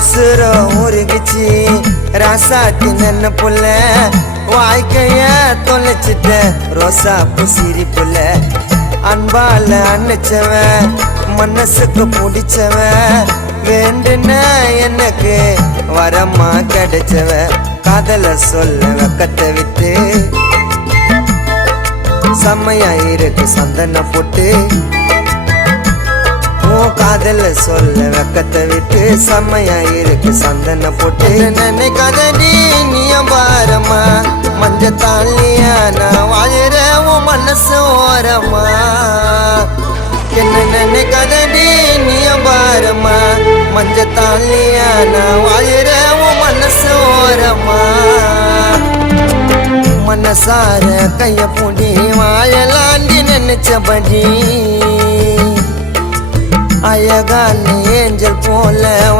உசுர உருகிச்சு ராசாத்தி நன்ன புள்ள வாழ்க்கைய தொலைச்சிட்ட ரோசா புசிரி புள்ள அன்பால அன்னிச்சவன் மனசுக்கு பிடிச்சவன் வேண்டுன எனக்கு வரமா கிடைச்சவ காதல சொல்ல வெக்கத்தை விட்டு செம்மையா இருக்கு சந்தன போட்டு காதல சொல்ல வெக்கத்தை விட்டு செம்மையா இருக்கு சந்தன போட்டு நினைக்காதடி நீயம் பாரமா மஞ்ச தாலியா நான் வாழற உன் மனசு ஓரமா என்ன நினைக்காதடி நீயம் பாரமா மஞ்ச தாலியா நான் வாழற உன் மனசு ஓரமா மனசார கைய பூண்டி வாழலாண்டி நினைச்சபடி அழகான ஏஞ்சல் போல